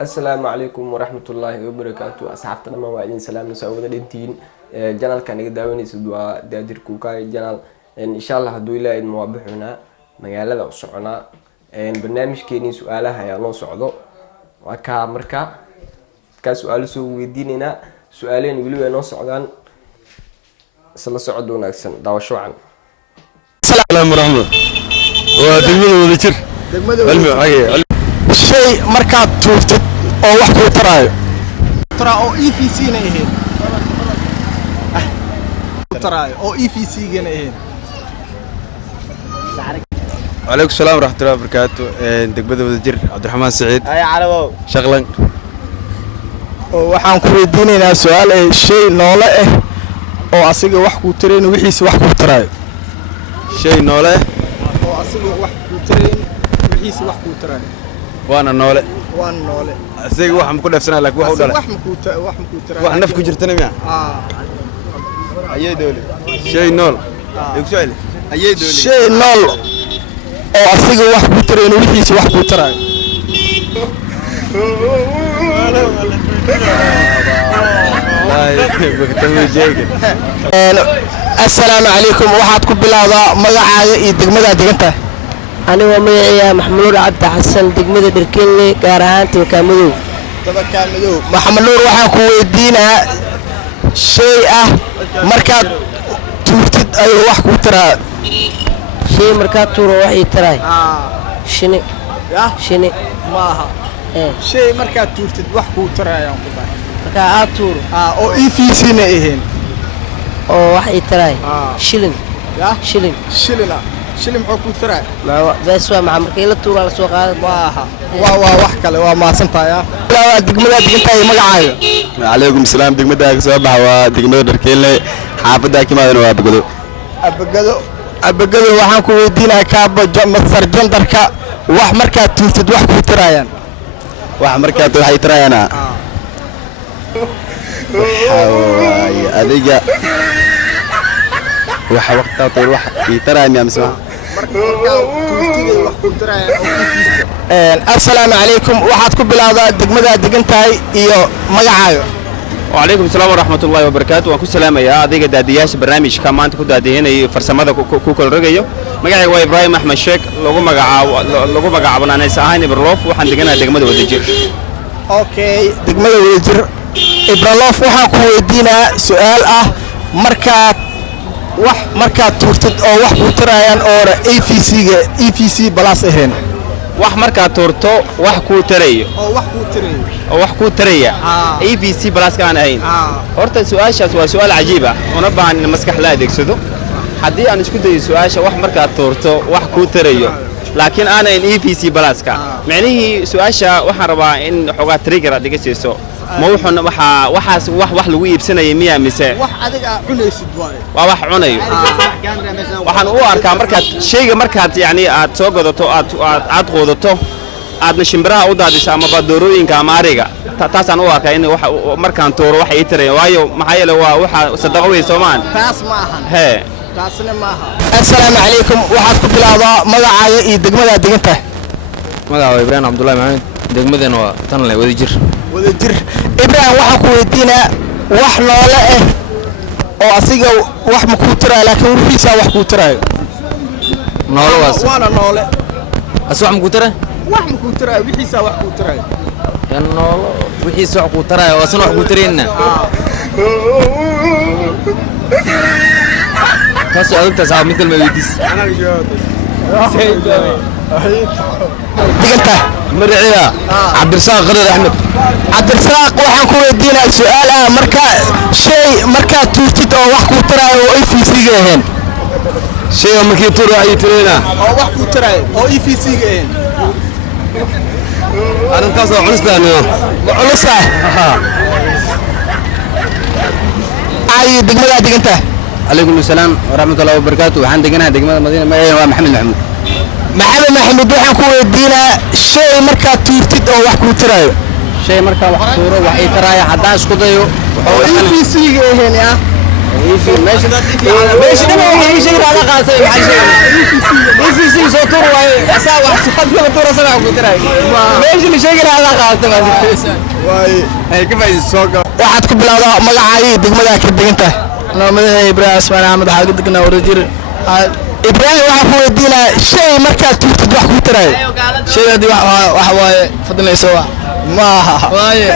السلام عليكم ورحمة الله وبركاته أصحابتنا ما وعدين سلام نساوي دنتين جنال كان يقدرون يسدوا دادير كوكاي جنال إن شاء الله هدول إلى الموابحنا مجال الصعنا برنامج كيني سؤالها يا الله صعده وكامركا كسؤال سوي ديننا سؤالين يقولوا أنا صعدان سلا صعدون أحسن دعوة شو عن السلام ورحمة ودقمة وذكر شيء مركات توفتد أو وحكو ترى أو EVC نهين ترى أو EVC جنهين. عليكم السلام ورحمة الله وبركاته. دقمة وذكر عبد الرحمن سعيد. أي عربو. شغلا. وحن كويديننا سؤال شيء نوله أو أصيغ وحكو ترين وحيس وحكو ترى. شيء نوله. أو أصيغ وحكو ترين وحيس وحكو ترى. وانا نوله. وانا نوله. أصيغ واحد مكون نفسنا لك واحد ولا. واحد مكون ترى. واحد نفك جرتنا مياه. أيه دولي. شيء نول. يقول أيه دولي. شيء نول أو أصيغ وحكو ترين وحيس وحكو ترى. السلام عليكم وحدكم بالله مقعاga iyo degmada diganta aniga magaciisa maxamuud cabdi xasan degmada Dharkiinle gaar ahaan Tabakaamadow maxamed nuur waxaan ku weydiinaa shay ah markaad tuurtid ay wax ku taraa shay markaad tuuro wax ii taray shini maaha shay markaad tuurtid wax ku tarayaan ku tahay marka aad tuuro oo EVC na ahayn oo wax ii taray shilin muxuu ku taray bas waa markii la tuuro la soo qaado waa wax kale waa maasantahay degmada digantay magacaaga عليكم السلام دقمة سoo bax waa degmada Dharkiinle xaafada kimaadana waa abagado waxaan ku weydiinaa kaaba masar jandarka wax markaad tuurtid wax ku tarayaan wax markaad waxay taraayana adiga waxa waqta toor wax taraayaan yaa misma السلام عليكم waxaad ku bilowdaa degmada degantahay iyo magacaaga وعليكم السلام ورحمة الله وبركاته وأكون سلام يا أديك دادياش برنامج كمان تكون داديين فرسمة كوكل رجيو مجاعي هو إبراهيم أحمد شيك لقوا مجاعبنا أنا ساهين بروف وحندقنا دقمة ودجير. أوكي دقمة ودجير إبراهيم وحكوا يدينا سؤال مركات تورتد أو wax ku tarayaan oo EVC بلاس هين wax markaad toorto wax ku tarayo wax ku taraya EVC بلاس kaan ahayn horta su'aashaas waa su'aal cajiib ah una baahan in maskax la adeegsado hadii aan isku dayo su'aasha wax markaad toorto wax ku tarayo laakiin aanay EVC بلاس ka macnaheedu su'aasha waxaan rabaa in xogaa trigger adiga siiso ma wuxuu waxaas wax lagu iibsanayo miyaa mise wax adiga cunaysid waa wax cunayo waxaan u arkaa markaad yani aad soo godato aad qoodato aadna shimbiraha u daadiso ama badoorooyinka ama ariga taasaan u arkaa in markaan tooro wax ay tireen waayo maxaa yeelay waa waxa sadaqo weey Soomaan taas ma ahan taasna ma aha assalaamu calaykum waxaad ku bilowdaa magacaaga iyo degmada degantahay magacaaga Ibrahim Abdullahi Maxamed degmadana waa tan leh wadajir Ibrahim waxaan ku weydiinaa wax noole ah oo asiga wax ma ku taraa laakiin wixiisa wax ku taraayo noole waana noole asoo wax ma ku taraa wax ma ku taraayo wixiisa wax ku taraayo yan noole wixiisa wax ku taraayo oo san wax ku tareenna taasi adugta saab mid kalma weydiis diganta مرعية عبد الرزاق غرير أحمد عبد الرزاق waxaan ku weydiinaa su'aal marka shay marka tuurtid oo wax ku taraayo oo EVC gaaheen shay markii tuuro ay tirayna oo wax ku taraayo oo EVC gaaheen arintaas oo culistaano culisa ay degmada diganta عليكم السلام ورحمة الله وبركاته waxaan deganahay degmada Madiina magacayga waa Maxamed maxamed waxaan ku weydiinaa shay marka tuurtid oo wax ku taraayo shay marka wax tuuro wax ay taraayo hadaa isku dayo oo EVC gaaheen ماشي انا وحي شيء هذا قاسي وحي شيء اي سي صوتور واي اسا واحد صوت صوتور سمع كتراي ماشي اللي شيء هذا قاسي واي هي كيف السوق waxaad ku bilowdaa magacaaga degmada ka degantahay madaxa Ibrahim Ismaan Ahmed waxaa ka degnaa wadajir Ibrahim waxaan ku weydiinaa shay markaad tuurtid wax ku tiraay shayadi wax waaye fadlanayso maaha waaye